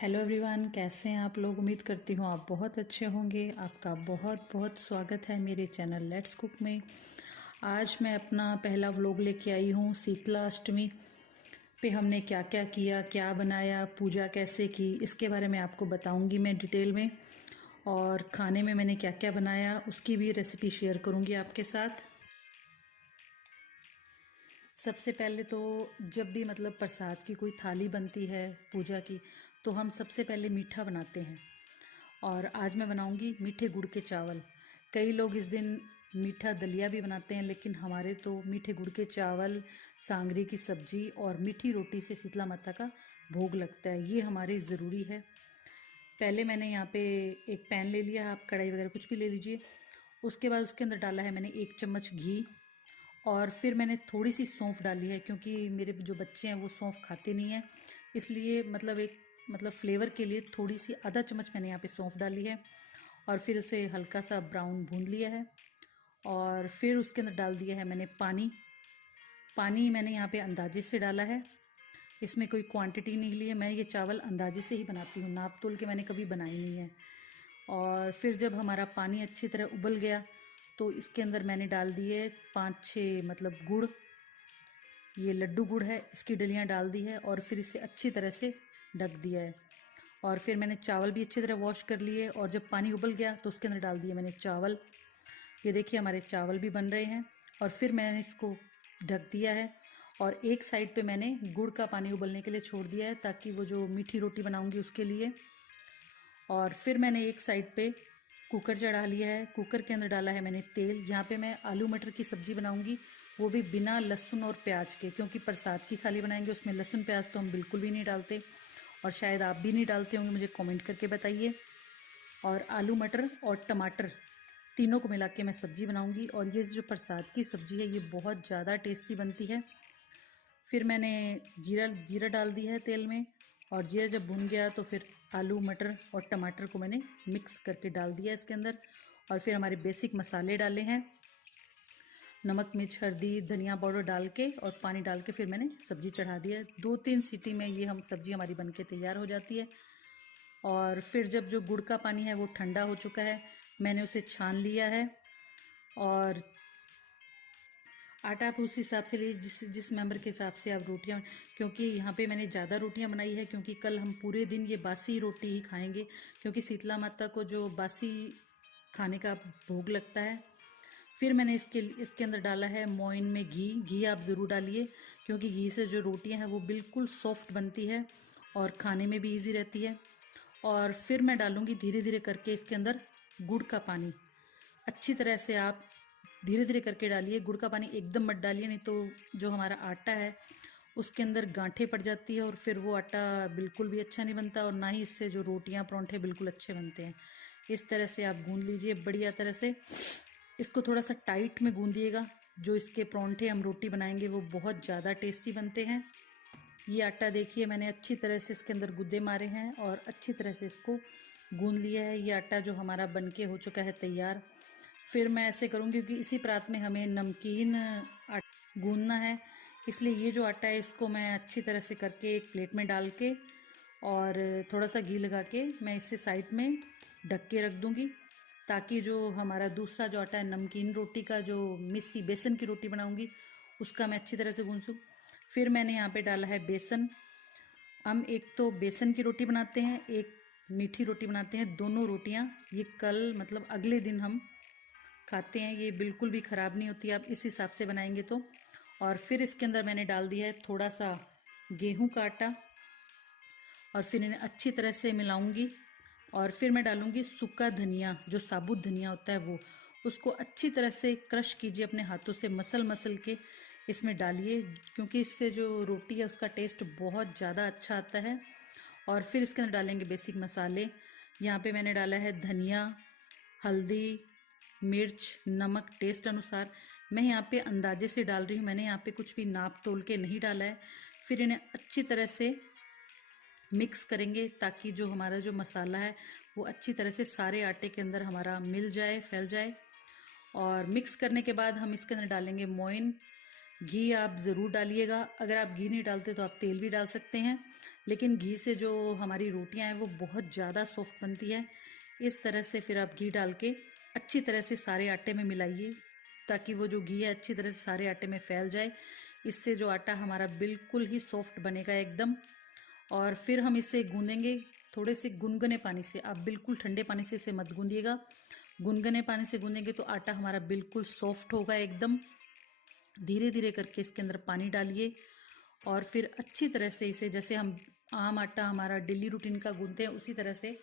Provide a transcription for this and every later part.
Hello everyone, कैसे हैं आप लोग। उम्मीद करती हूँ आप बहुत अच्छे होंगे। आपका बहुत बहुत स्वागत है मेरे चैनल लेट्स कुक में। आज मैं अपना पहला व्लॉग लेके आई हूँ। शीतला अष्टमी पे हमने क्या क्या किया, क्या बनाया, पूजा कैसे की, इसके बारे में आपको बताऊंगी मैं डिटेल में। और खाने में मैंने क्या क्या बनाया उसकी भी रेसिपी शेयर करूँगी आपके साथ। सबसे पहले तो जब भी प्रसाद की कोई थाली बनती है पूजा की, तो हम सबसे पहले मीठा बनाते हैं। और आज मैं बनाऊंगी मीठे गुड़ के चावल। कई लोग इस दिन मीठा दलिया भी बनाते हैं, लेकिन हमारे तो मीठे गुड़ के चावल, सांगरी की सब्जी और मीठी रोटी से शीतला माता का भोग लगता है। ये हमारे ज़रूरी है। पहले मैंने यहाँ पे एक पैन ले लिया, आप कढ़ाई वगैरह कुछ भी ले लीजिए। उसके बाद उसके अंदर डाला है मैंने 1 चम्मच घी, और फिर मैंने थोड़ी सी सौंफ डाली है, क्योंकि मेरे जो बच्चे हैं वो सौंफ खाते नहीं हैं, इसलिए फ्लेवर के लिए थोड़ी सी आधा चम्मच मैंने यहाँ पे सौंफ डाली है। और फिर उसे हल्का सा ब्राउन भून लिया है। और फिर उसके अंदर डाल दिया है मैंने पानी। पानी मैंने यहाँ पे अंदाजे से डाला है, इसमें कोई क्वांटिटी नहीं ली है। मैं ये चावल अंदाजे से ही बनाती हूँ, नाप तोल के मैंने कभी बनाई नहीं है। और फिर जब हमारा पानी अच्छी तरह उबल गया, तो इसके अंदर मैंने डाल दिए 5-6 गुड़। ये लड्डू गुड़ है, इसकी डलियाँ डाल दी है और फिर इसे अच्छी तरह से ढक दिया है। और फिर मैंने चावल भी अच्छी तरह वॉश कर लिए, और जब पानी उबल गया तो उसके अंदर डाल दिए मैंने चावल। ये देखिए हमारे चावल भी बन रहे हैं। और फिर मैंने इसको ढक दिया है, और एक साइड पे मैंने गुड़ का पानी उबलने के लिए छोड़ दिया है, ताकि वो जो मीठी रोटी बनाऊंगी उसके लिए। और फिर मैंने एक साइड पे कुकर चढ़ा लिया है। कुकर के अंदर डाला है मैंने तेल। यहाँ पे मैं आलू मटर की सब्ज़ी बनाऊंगी, वो भी बिना लहसुन और प्याज के, क्योंकि प्रसाद की थाली बनाएंगे उसमें लहसुन प्याज तो हम बिल्कुल भी नहीं डालते, और शायद आप भी नहीं डालते होंगे, मुझे कमेंट करके बताइए। और आलू मटर और टमाटर तीनों को मिला के मैं सब्ज़ी बनाऊंगी। और ये जो प्रसाद की सब्ज़ी है ये बहुत ज़्यादा टेस्टी बनती है। फिर मैंने जीरा डाल दिया है तेल में, और जीरा जब भुन गया तो फिर आलू मटर और टमाटर को मैंने मिक्स करके डाल दिया इसके अंदर। और फिर हमारे बेसिक मसाले डाले हैं, नमक मिर्च हल्दी धनिया पाउडर डाल के और पानी डाल के फिर मैंने सब्ज़ी चढ़ा दी है। 2-3 सीटी में ये सब्ज़ी हमारी बनके तैयार हो जाती है। और फिर जब जो गुड़ का पानी है वो ठंडा हो चुका है, मैंने उसे छान लिया है। और आटा आप उस हिसाब से लीजिए जिस मेंबर के हिसाब से आप रोटियां, क्योंकि यहाँ पे मैंने ज़्यादा रोटियां बनाई है, क्योंकि कल हम पूरे दिन ये बासी रोटी ही खाएंगे, क्योंकि शीतला माता को जो बासी खाने का भोग लगता है। फिर मैंने इसके अंदर डाला है मोइन में घी आप ज़रूर डालिए, क्योंकि घी से जो रोटियां हैं वो बिल्कुल सॉफ्ट बनती है और खाने में भी ईजी रहती है। और फिर मैं डालूँगी धीरे धीरे करके इसके अंदर गुड़ का पानी। अच्छी तरह से आप धीरे धीरे करके डालिए, गुड़ का पानी एकदम मत डालिए, नहीं तो जो हमारा आटा है उसके अंदर गांठें पड़ जाती है, और फिर वो आटा बिल्कुल भी अच्छा नहीं बनता, और ना ही इससे जो रोटियां परोंठे बिल्कुल अच्छे बनते हैं। इस तरह से आप गूंद लीजिए बढ़िया तरह से। इसको थोड़ा सा टाइट में गूंदिएगा, जो इसके परोंठे हम रोटी बनाएंगे वो बहुत ज़्यादा टेस्टी बनते हैं। ये आटा देखिए मैंने अच्छी तरह से इसके अंदर गुद्दे मारे हैं और अच्छी तरह से इसको गूंद लिया है। ये आटा जो हमारा बनके हो चुका है तैयार। फिर मैं ऐसे करूँगी, क्योंकि इसी परात में हमें नमकीन गूंदना है, इसलिए ये जो आटा है इसको मैं अच्छी तरह से करके एक प्लेट में डाल के और थोड़ा सा घी लगा के मैं इसे साइड में ढक के रख दूँगी, ताकि जो हमारा दूसरा जो आटा है नमकीन रोटी का, जो मिस्सी बेसन की रोटी बनाऊँगी उसका मैं अच्छी तरह से गूंद दूँ। फिर मैंने यहाँ पे डाला है बेसन। हम एक तो बेसन की रोटी बनाते हैं, एक मीठी रोटी बनाते हैं। दोनों रोटियाँ ये कल अगले दिन हम खाते हैं, ये बिल्कुल भी ख़राब नहीं होती आप इस हिसाब से बनाएंगे तो। और फिर इसके अंदर मैंने डाल दिया है थोड़ा सा गेहूं का आटा, और फिर इन्हें अच्छी तरह से मिलाऊंगी। और फिर मैं डालूंगी सूखा धनिया, जो साबुत धनिया होता है वो, उसको अच्छी तरह से क्रश कीजिए अपने हाथों से, मसल के इसमें डालिए, क्योंकि इससे जो रोटी है उसका टेस्ट बहुत ज़्यादा अच्छा आता है। और फिर इसके अंदर डालेंगे बेसिक मसाले। यहाँ पे मैंने डाला है धनिया, हल्दी, मिर्च, नमक टेस्ट अनुसार। मैं यहाँ पे अंदाजे से डाल रही हूँ, मैंने यहाँ पे कुछ भी नाप तोल के नहीं डाला है। फिर इन्हें अच्छी तरह से मिक्स करेंगे, ताकि जो हमारा जो मसाला है वो अच्छी तरह से सारे आटे के अंदर हमारा मिल जाए, फैल जाए। और मिक्स करने के बाद हम इसके अंदर डालेंगे मोइन। घी आप ज़रूर डालिएगा, अगर आप घी नहीं डालते तो आप तेल भी डाल सकते हैं, लेकिन घी से जो हमारी रोटियां हैं वो बहुत ज़्यादा सॉफ्ट बनती है। इस तरह से फिर आप घी डाल के अच्छी तरह से सारे आटे में मिलाइए, ताकि वो जो घी है अच्छी तरह से सारे आटे में फैल जाए। इससे जो आटा हमारा बिल्कुल ही सॉफ्ट बनेगा एकदम। और फिर हम इसे गूंदेंगे थोड़े से गुनगुने पानी से। आप बिल्कुल ठंडे पानी से इसे मत गूंदिएगा, गुनगुने पानी से गूंदेंगे तो आटा हमारा बिल्कुल सॉफ्ट होगा एकदम। धीरे धीरे करके इसके अंदर पानी डालिए और फिर अच्छी तरह से इसे, जैसे हम आम आटा हमारा डेली रूटीन का गूंदते हैं उसी तरह से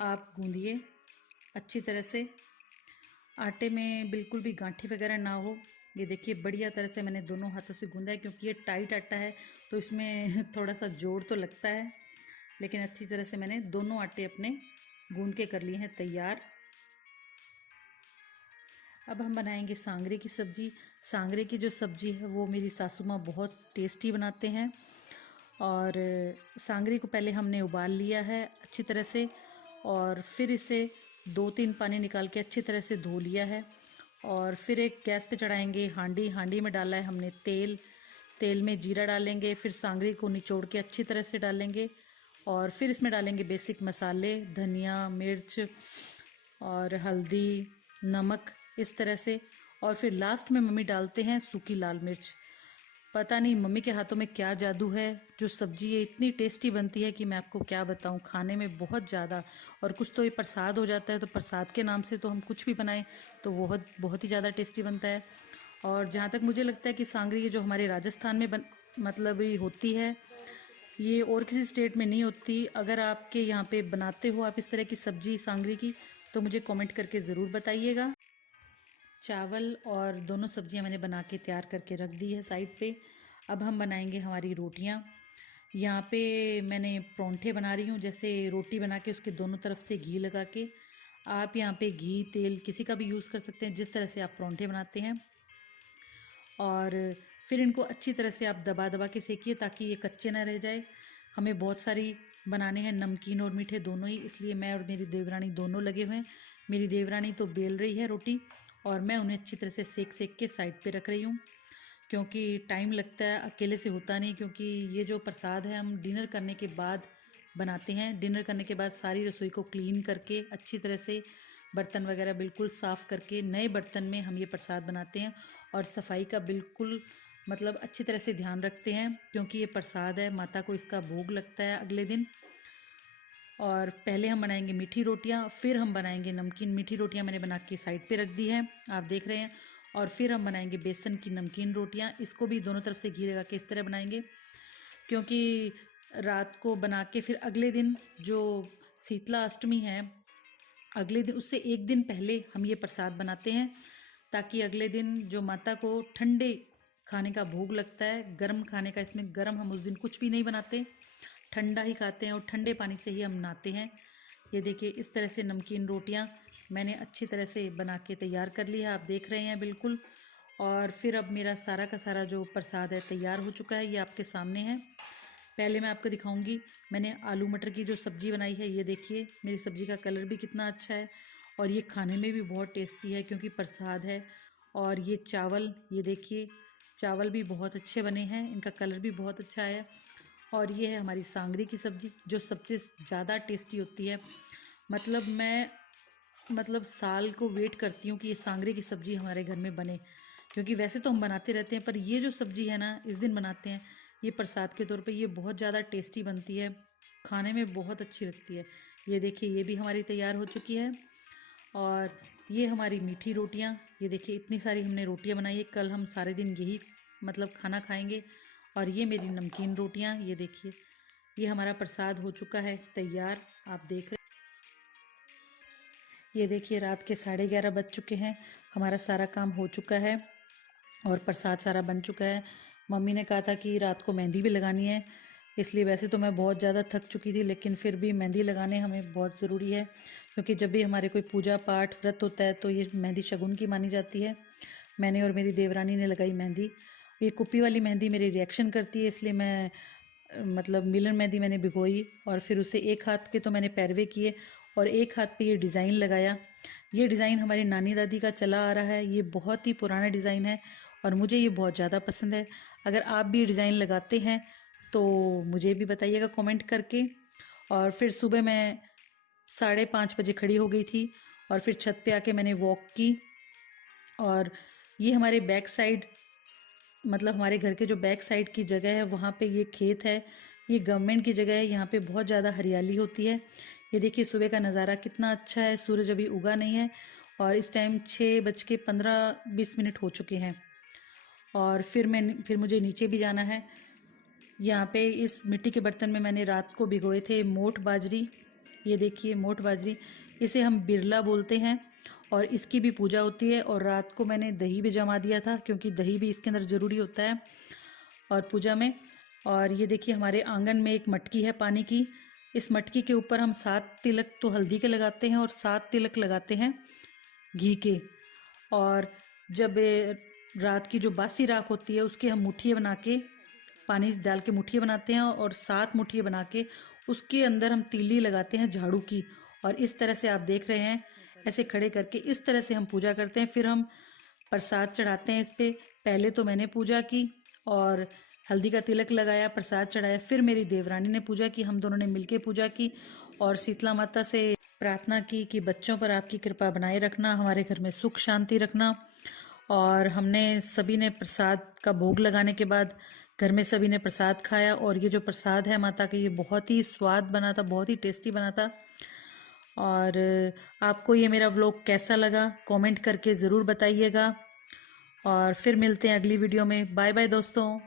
आप गूंदिए अच्छी तरह से। आटे में बिल्कुल भी गांठी वगैरह ना हो। ये देखिए बढ़िया तरह से मैंने दोनों हाथों से गूंदा है, क्योंकि ये टाइट आटा है तो इसमें थोड़ा सा जोर तो लगता है, लेकिन अच्छी तरह से मैंने दोनों आटे अपने गूंद के कर लिए हैं तैयार। अब हम बनाएंगे सांगरे की सब्ज़ी। सांगरे की जो सब्ज़ी है वो मेरी सासू माँ बहुत टेस्टी बनाते हैं। और सांगरे को पहले हमने उबाल लिया है अच्छी तरह से, और फिर इसे 2-3 पानी निकाल के अच्छी तरह से धो लिया है। और फिर एक गैस पे चढ़ाएंगे हांडी। हांडी में डाला है हमने तेल। तेल में जीरा डालेंगे, फिर सांगरे को निचोड़ के अच्छी तरह से डालेंगे, और फिर इसमें डालेंगे बेसिक मसाले, धनिया, मिर्च और हल्दी, नमक, इस तरह से। और फिर लास्ट में मम्मी डालते हैं सूखी लाल मिर्च। पता नहीं मम्मी के हाथों में क्या जादू है, जो सब्जी ये इतनी टेस्टी बनती है कि मैं आपको क्या बताऊं। खाने में बहुत ज़्यादा, और कुछ तो ये प्रसाद हो जाता है, तो प्रसाद के नाम से तो हम कुछ भी बनाएं तो बहुत बहुत ही ज़्यादा टेस्टी बनता है। और जहाँ तक मुझे लगता है कि सांगरी ये जो हमारे राजस्थान में मतलब ये होती है, ये और किसी स्टेट में नहीं होती। अगर आपके यहाँ पे बनाते हो आप इस तरह की सब्जी सांगरी की, तो मुझे कमेंट करके ज़रूर बताइएगा। चावल और दोनों सब्जियां मैंने बना के तैयार करके रख दी है साइड पे। अब हम बनाएंगे हमारी रोटियां। यहाँ पे मैंने परांठे बना रही हूँ, जैसे रोटी बना के उसके दोनों तरफ से घी लगा के। आप यहाँ पे घी तेल किसी का भी यूज़ कर सकते हैं, जिस तरह से आप परांठे बनाते हैं। और फिर इनको अच्छी तरह से आप दबा दबा के सेकिए, ताकि ये कच्चे ना रह जाए। हमें बहुत सारी बनाने हैं, नमकीन और मीठे दोनों ही, इसलिए मैं और मेरी देवरानी दोनों लगे हुए हैं। मेरी देवरानी तो बेल रही है रोटी, और मैं उन्हें अच्छी तरह से सेक सेक के साइड पे रख रही हूँ, क्योंकि टाइम लगता है, अकेले से होता नहीं। क्योंकि ये जो प्रसाद है हम डिनर करने के बाद बनाते हैं। डिनर करने के बाद सारी रसोई को क्लीन करके अच्छी तरह से बर्तन वगैरह बिल्कुल साफ़ करके नए बर्तन में हम ये प्रसाद बनाते हैं। और सफाई का बिल्कुल मतलब अच्छी तरह से ध्यान रखते हैं, क्योंकि ये प्रसाद है, माता को इसका भोग लगता है अगले दिन। और पहले हम बनाएंगे मीठी रोटियां, फिर हम बनाएंगे नमकीन। मीठी रोटियां मैंने बना के साइड पे रख दी हैं, आप देख रहे हैं। और फिर हम बनाएंगे बेसन की नमकीन रोटियां। इसको भी दोनों तरफ से घी लगा के इस तरह बनाएंगे, क्योंकि रात को बना के फिर अगले दिन जो शीतला अष्टमी है, अगले दिन उससे एक दिन पहले हम ये प्रसाद बनाते हैं, ताकि अगले दिन जो माता को ठंडे खाने का भोग लगता है, गर्म खाने का, इसमें गर्म हम उस दिन कुछ भी नहीं बनाते, ठंडा ही खाते हैं और ठंडे पानी से ही हम नहाते हैं। ये देखिए इस तरह से नमकीन रोटियां मैंने अच्छी तरह से बना के तैयार कर ली है, आप देख रहे हैं बिल्कुल। और फिर अब मेरा सारा का सारा जो प्रसाद है तैयार हो चुका है, ये आपके सामने है। पहले मैं आपको दिखाऊंगी, मैंने आलू मटर की जो सब्ज़ी बनाई है। ये देखिए मेरी सब्ज़ी का कलर भी कितना अच्छा है, और ये खाने में भी बहुत टेस्टी है क्योंकि प्रसाद है। और ये चावल, ये देखिए चावल भी बहुत अच्छे बने हैं, इनका कलर भी बहुत अच्छा है। और ये है हमारी सांगरी की सब्ज़ी, जो सबसे ज़्यादा टेस्टी होती है। मतलब मैं साल को वेट करती हूँ कि ये सांगरी की सब्ज़ी हमारे घर में बने, क्योंकि वैसे तो हम बनाते रहते हैं, पर ये जो सब्ज़ी है ना, इस दिन बनाते हैं ये प्रसाद के तौर पे। ये बहुत ज़्यादा टेस्टी बनती है, खाने में बहुत अच्छी लगती है। ये देखिए ये भी हमारी तैयार हो चुकी है। और ये हमारी मीठी रोटियाँ, ये देखिए इतनी सारी हमने रोटियाँ बनाई है, कल हम सारे दिन यही खाना खाएंगे। और ये मेरी नमकीन रोटियाँ, ये देखिए ये हमारा प्रसाद हो चुका है तैयार, आप देख रहे। ये देखिए रात के 11:30 बज चुके हैं, हमारा सारा काम हो चुका है और प्रसाद सारा बन चुका है। मम्मी ने कहा था कि रात को मेहंदी भी लगानी है, इसलिए वैसे तो मैं बहुत ज़्यादा थक चुकी थी, लेकिन फिर भी मेहंदी लगाने हमें बहुत ज़रूरी है, क्योंकि जब भी हमारे कोई पूजा पाठ व्रत होता है तो ये मेहंदी शगुन की मानी जाती है। मैंने और मेरी देवरानी ने लगाई मेहंदी। ये कुप्पी वाली मेहंदी मेरी रिएक्शन करती है, इसलिए मैं मिलन मेहंदी मैंने भिगोई, और फिर उसे एक हाथ के तो मैंने पैरवे किए और एक हाथ पे ये डिज़ाइन लगाया। ये डिज़ाइन हमारी नानी दादी का चला आ रहा है, ये बहुत ही पुराना डिज़ाइन है और मुझे ये बहुत ज़्यादा पसंद है। अगर आप भी डिज़ाइन लगाते हैं तो मुझे भी बताइएगा कमेंट करके। और फिर सुबह मैं 5:30 बजे खड़ी हो गई थी और फिर छत पे आके मैंने वॉक की। और ये हमारे बैक साइड, मतलब हमारे घर के जो बैक साइड की जगह है वहाँ पे ये खेत है। ये गवर्नमेंट की जगह है, यहाँ पे बहुत ज़्यादा हरियाली होती है। ये देखिए सुबह का नज़ारा कितना अच्छा है। सूरज अभी उगा नहीं है और इस टाइम 6:15-20 हो चुके हैं। और फिर मुझे नीचे भी जाना है। यहाँ पे इस मिट्टी के बर्तन में मैंने रात को भिगोए थे मोठ बाजरी। ये देखिए मोठ बाजरी, इसे हम बिरला बोलते हैं और इसकी भी पूजा होती है। और रात को मैंने दही भी जमा दिया था क्योंकि दही भी इसके अंदर ज़रूरी होता है और पूजा में। और ये देखिए हमारे आंगन में एक मटकी है पानी की। इस मटकी के ऊपर हम 7 तिलक तो हल्दी के लगाते हैं और 7 तिलक लगाते हैं घी के। और जब रात की जो बासी राख होती है उसकी हम मुठियाँ बना के, पानी डाल के मुठियाँ बनाते हैं और 7 मुठियाँ बना के उसके अंदर हम तीली लगाते हैं झाड़ू की। और इस तरह से आप देख रहे हैं, ऐसे खड़े करके इस तरह से हम पूजा करते हैं। फिर हम प्रसाद चढ़ाते हैं इस पे। पहले तो मैंने पूजा की और हल्दी का तिलक लगाया, प्रसाद चढ़ाया। फिर मेरी देवरानी ने पूजा की, हम दोनों ने मिलके पूजा की और शीतला माता से प्रार्थना की कि बच्चों पर आपकी कृपा बनाए रखना, हमारे घर में सुख शांति रखना। और हमने सभी ने प्रसाद का भोग लगाने के बाद घर में सभी ने प्रसाद खाया। और ये जो प्रसाद है माता का, ये बहुत ही स्वाद बना था, बहुत ही टेस्टी बना था। और आपको ये मेरा व्लॉग कैसा लगा कमेंट करके ज़रूर बताइएगा। और फिर मिलते हैं अगली वीडियो में। बाय बाय दोस्तों।